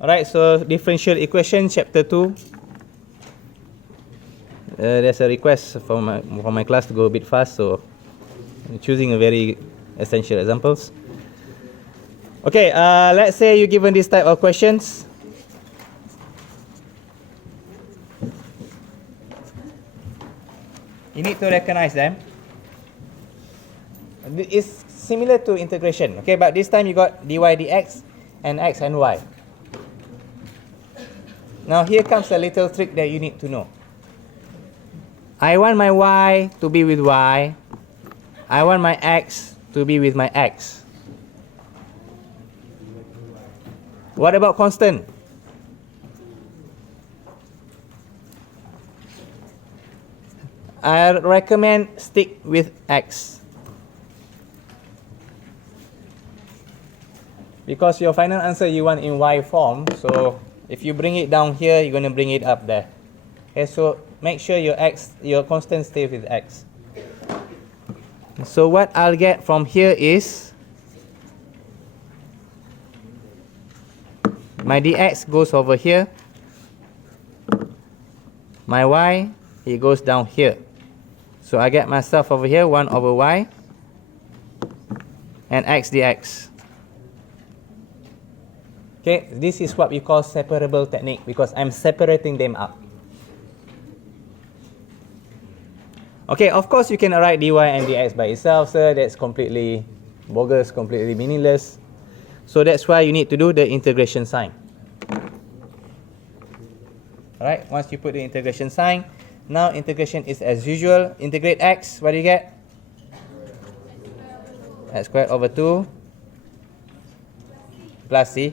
Alright, so differential equation, chapter 2. There's a request from my class to go a bit fast, so I'm choosing a very essential examples. Okay, let's say you're given this type of questions. You need to recognize them. It's similar to integration, okay, but this time you got dy dx and x and y. Now here comes a little trick that you need to know. I want my y to be with y. I want my x to be with my x. What about constant? I recommend stick with x, because your final answer you want in y form, so if you bring it down here, you're going to bring it up there. Okay, so make sure your constant stays with x. So what I'll get from here is my dx goes over here, my y, it goes down here. So I get myself over here 1 over y and x dx. Okay, this is what we call separable technique, because I'm separating them up. Okay, of course you can write dy and dx by itself, sir. That's completely bogus, completely meaningless. So that's why you need to do the integration sign. Alright, once you put the integration sign, now integration is as usual. Integrate x, what do you get? X squared over 2 plus c.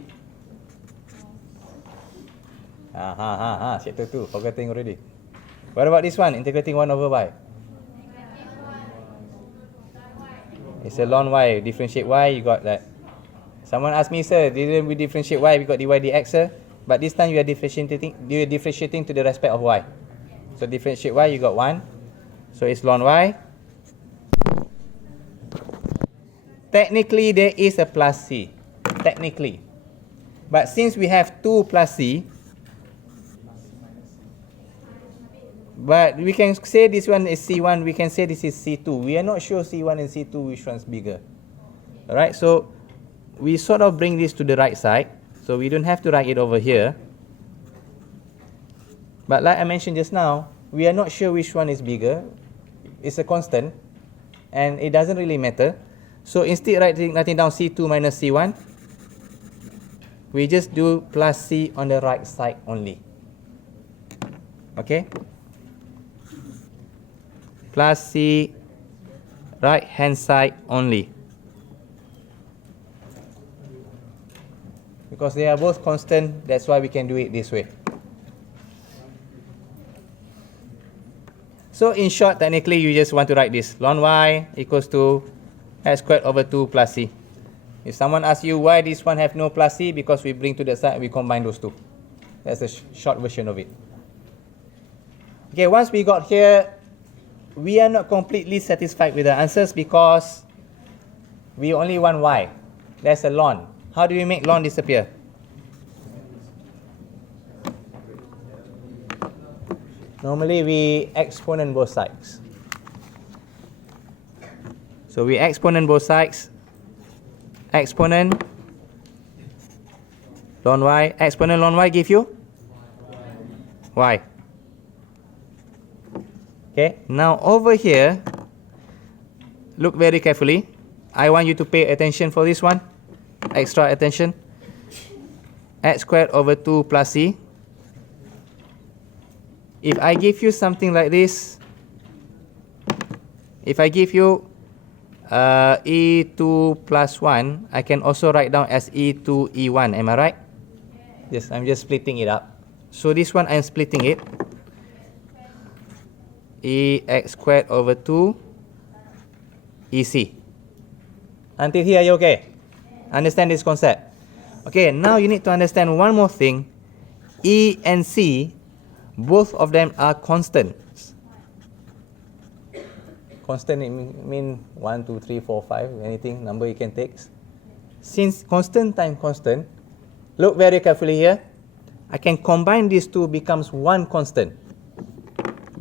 Chapter 2, forgetting already. What about this one? Integrating 1 over y. It's a ln y. Differentiate y, you got that. Someone asked me, sir, didn't we differentiate y? We got dy dx, sir. But this time you are differentiating to the respect of y. So differentiate y, you got 1. So it's ln y. Technically, there is a plus c. Technically. But since we have 2 plus c, but we can say this one is C1, we can say this is C2. We are not sure C1 and C2 which one's bigger. Alright, so we sort of bring this to the right side. So we don't have to write it over here. But like I mentioned just now, we are not sure which one is bigger. It's a constant, and it doesn't really matter. So instead of writing down C2 minus C1, we just do plus C on the right side only. Okay? Plus C right hand side only. Because they are both constant, that's why we can do it this way. So in short, technically you just want to write this. Ln y equals to x squared over 2 plus c. If someone asks you why this one have no plus c, because we bring to the side, we combine those two. That's the short version of it. Okay, once we got here, we are not completely satisfied with the answers because we only want y. There's a ln. How do we make ln disappear? Normally we exponent both sides. So we exponent both sides. Exponent ln y. Exponent ln y give you y. Okay, now over here, look very carefully. I want you to pay attention for this one. Extra attention. X squared over 2 plus c. If I give you something like this, if I give you E2 plus 1, I can also write down as E2, E1. Am I right? Yes, I'm just splitting it up. So this one I'm splitting it. Ex squared over 2 EC. Until here, are you okay? Understand this concept? Okay, now you need to understand one more thing. E and C, both of them are constants. Constant, it mean 1, 2, 3, 4, 5, anything, number you can take. Since constant times constant, Look very carefully here. I can combine these two becomes one constant.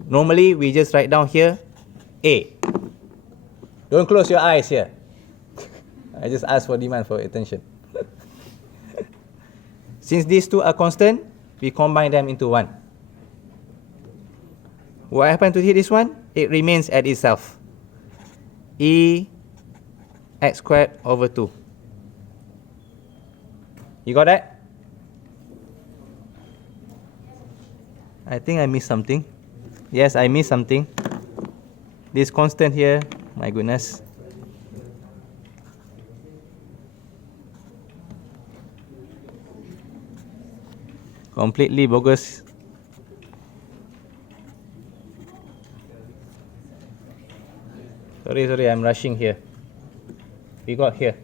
Normally, we just write down here A. Don't close your eyes here. I just ask for demand for attention. Since these two are constant, we combine them into one. What happened to this one? It remains at itself. E x squared over 2. You got that? I think I missed something. Yes, I missed something. This constant here, my goodness. Completely bogus. Sorry, I'm rushing here. We got here.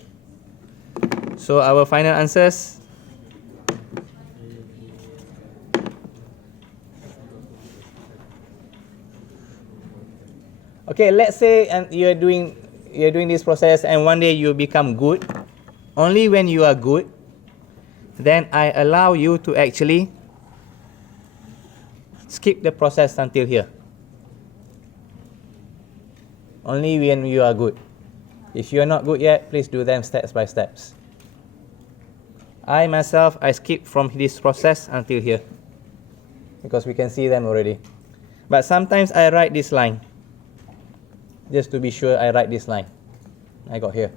So our final answers. Okay, let's say you're doing this process and one day you become good. Only when you are good, then I allow you to actually skip the process until here. Only when you are good. If you are not good yet, please do them steps by steps. I myself, I skip from this process until here because we can see them already. But sometimes I write this line. Just to be sure, I write this line. I got here.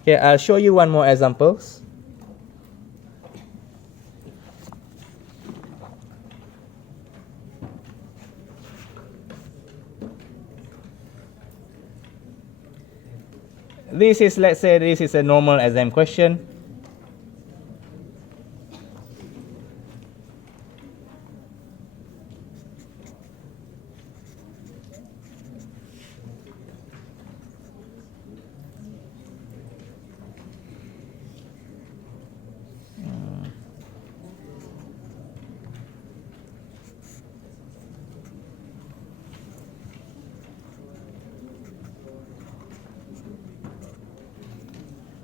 Okay, I'll show you one more examples. This is, let's say, this is a normal exam question.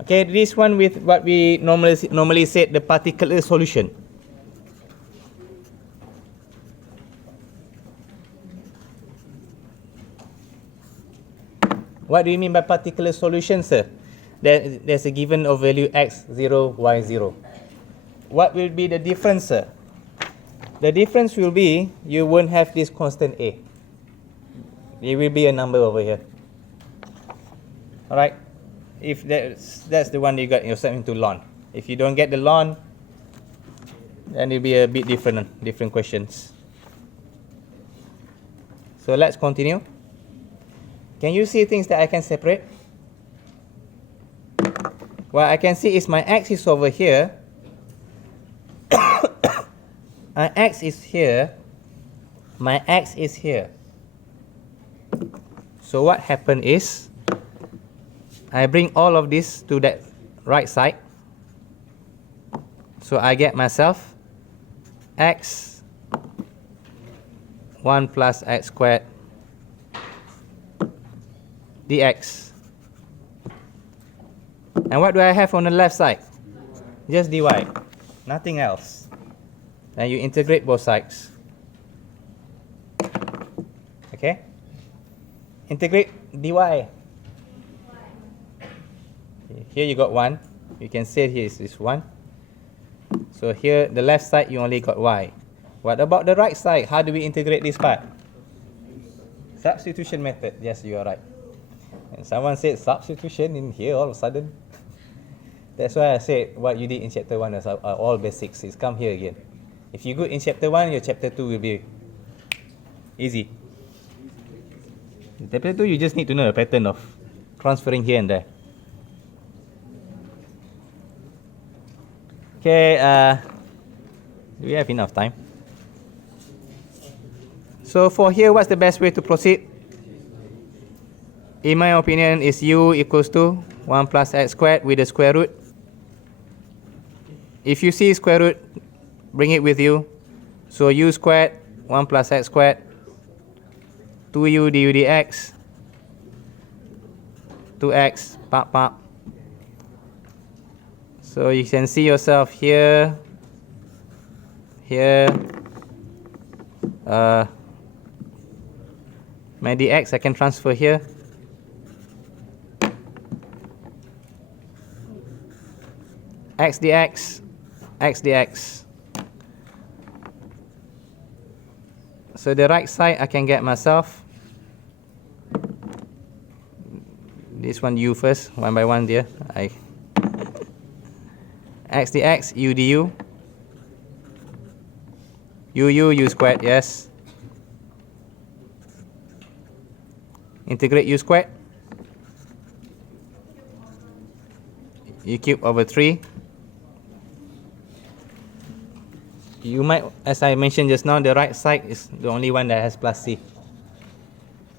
Okay, this one with what we normally said the particular solution. What do you mean by particular solution, sir? There's a given of value x, 0, y, 0. What will be the difference, sir? The difference will be you won't have this constant a. It will be a number over here. All right? If that's the one you got yourself into ln. If you don't get the ln, then it'll be a bit different questions. So let's continue. Can you see things that I can separate? What I can see is my x is over here. My x is here. My x is here. So what happened is, I bring all of this to that right side. So I get myself x 1 plus x squared dx. And what do I have on the left side? Just dy, nothing else. And you integrate both sides. Okay? Integrate dy. Here you got 1. You can say here is 1. So here, the left side, you only got y. What about the right side? How do we integrate this part? Substitution method. Yes, you are right. And someone said substitution in here all of a sudden. That's why I said what you did in chapter 1 are all basics. It's come here again. If you're good in chapter 1, your chapter 2 will be easy. In chapter 2, you just need to know the pattern of transferring here and there. Okay, do we have enough time? So for here, what's the best way to proceed? In my opinion, is u equals to 1 plus x squared with the square root. If you see square root, bring it with you. So u squared, 1 plus x squared, 2u du dx, 2x, pop. So you can see yourself here, here. My dx I can transfer here. X dx, x dx. So the right side I can get myself. This one u first, one by one dear. X dx, u du. U squared, yes. Integrate u squared. U cube over 3. You might, as I mentioned just now, the right side is the only one that has plus c.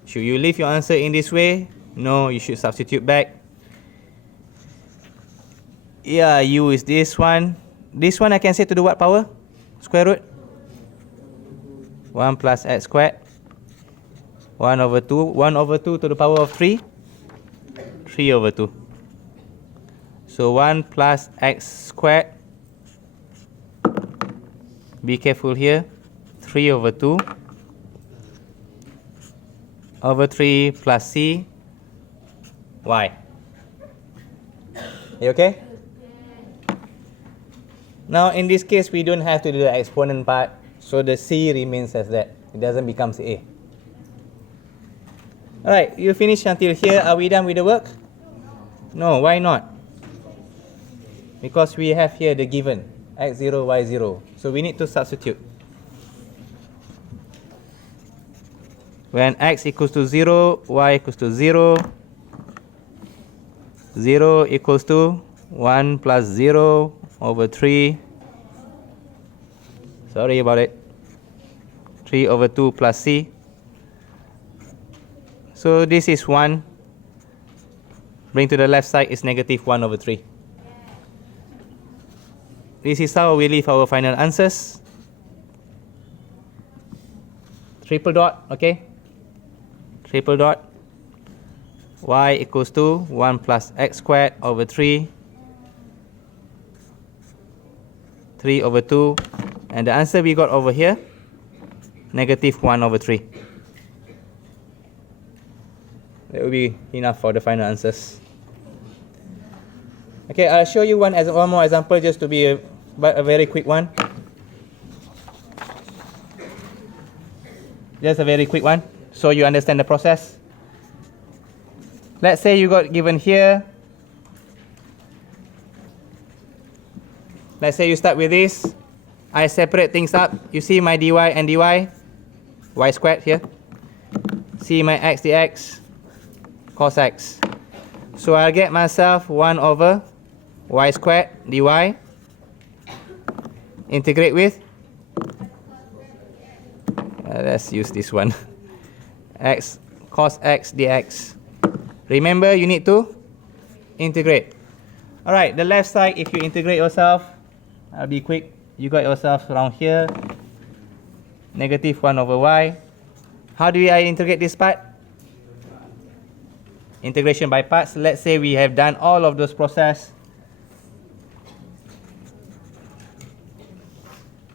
Should you leave your answer in this way? No, you should substitute back. Yeah, u is this one. This one I can say to the what power? Square root? 1 plus x squared. 1 over 2. 1 over 2 to the power of 3. 3 over 2. So 1 plus x squared. Be careful here. 3 over 2. Over 3 plus c. Y. You okay? Now in this case we don't have to do the exponent part. So the c remains as that. It doesn't become a. Alright, you finish until here. Are we done with the work? No, why not? Because we have here the given x0, y0. So we need to substitute. When x equals to 0, y equals to 0. 0 equals to 1 plus 0 over 3. Sorry about it. 3 over 2 plus c. So this is 1. Bring to the left side is negative 1 over 3. This is how we leave our final answers. Triple dot, okay? Triple dot. Y equals to 1 plus x squared over 3. 3 over 2. And the answer we got over here, negative 1 over 3. That will be enough for the final answers. Okay, I'll show you one more example just to be a very quick one. Just a very quick one, so you understand the process. Let's say you got given here. Let's say you start with this. I separate things up. You see my dy and dy, y squared here. See my x dx, cos x. So I'll get myself 1 over y squared dy. Integrate with, let's use this one, x cos x dx. Remember, you need to integrate. Alright, the left side, if you integrate yourself, I'll be quick. You got yourself around here, negative 1 over y. How do I integrate this part? Integration by parts. Let's say we have done all of those process.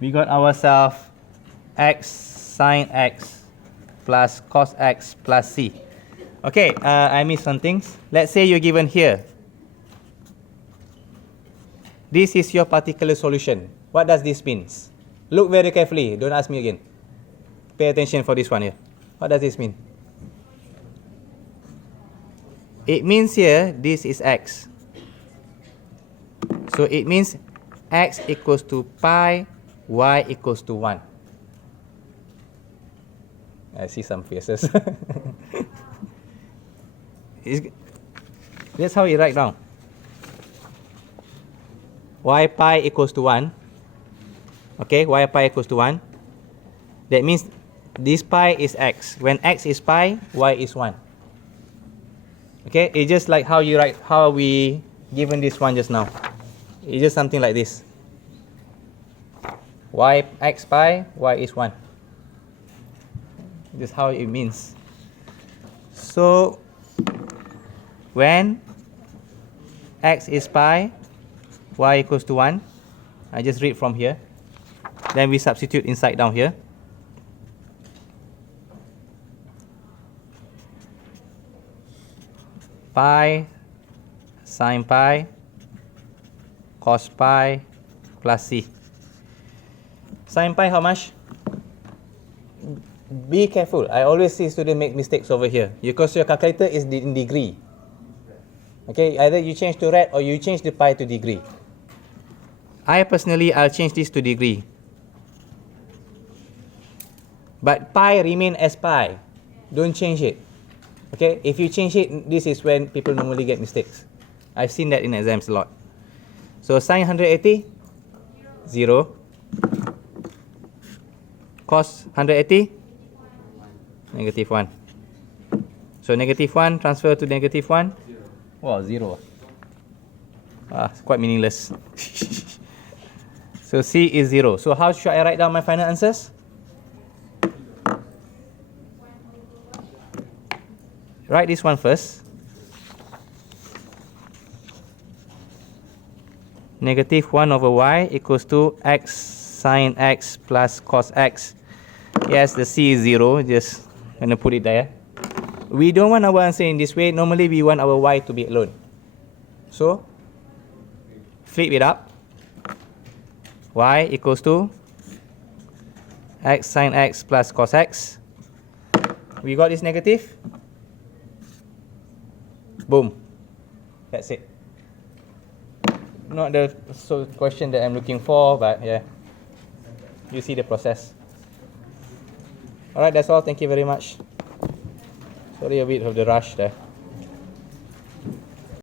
We got ourselves x sine x plus cos x plus c. Okay, I missed some things. Let's say you're given here. This is your particular solution. What does this mean? Look very carefully. Don't ask me again. Pay attention for this one here. What does this mean? It means here, this is x. So it means x equals to pi, y equals to 1. I see some faces. That's how you write down. Y pi equals to 1. Okay, y pi equals to 1. That means this pi is x. When x is pi, y is 1. Okay, it's just like how you write, how we given this one just now. It's just something like this. Y x pi, y is 1. This is how it means. So when x is pi, y equals to 1. I just read from here. Then we substitute inside down here. Pi, sine pi, cos pi plus c. Sine pi how much? Be careful. I always see students make mistakes over here because your calculator is in degree. Okay, either you change to rad or you change the pi to degree. I personally, I'll change this to degree. But pi remain as pi. Don't change it. Okay, if you change it, this is when people normally get mistakes. I've seen that in exams a lot. So sine 180, 0. Cos 180, negative 1. So negative 1 transfer to negative 1. Wow, 0. It's quite meaningless. So C is 0. So how should I write down my final answers? Write this one first. Negative 1 over y equals to x sine x plus cos x. Yes, the C is 0. Just going to put it there. We don't want our answer in this way. Normally, we want our y to be alone. So, flip it up. Y equals to x sine x plus cos x. We got this negative. Boom. That's it. Not the question that I'm looking for, but yeah. You see the process. Alright, that's all. Thank you very much. Sorry a bit of the rush there.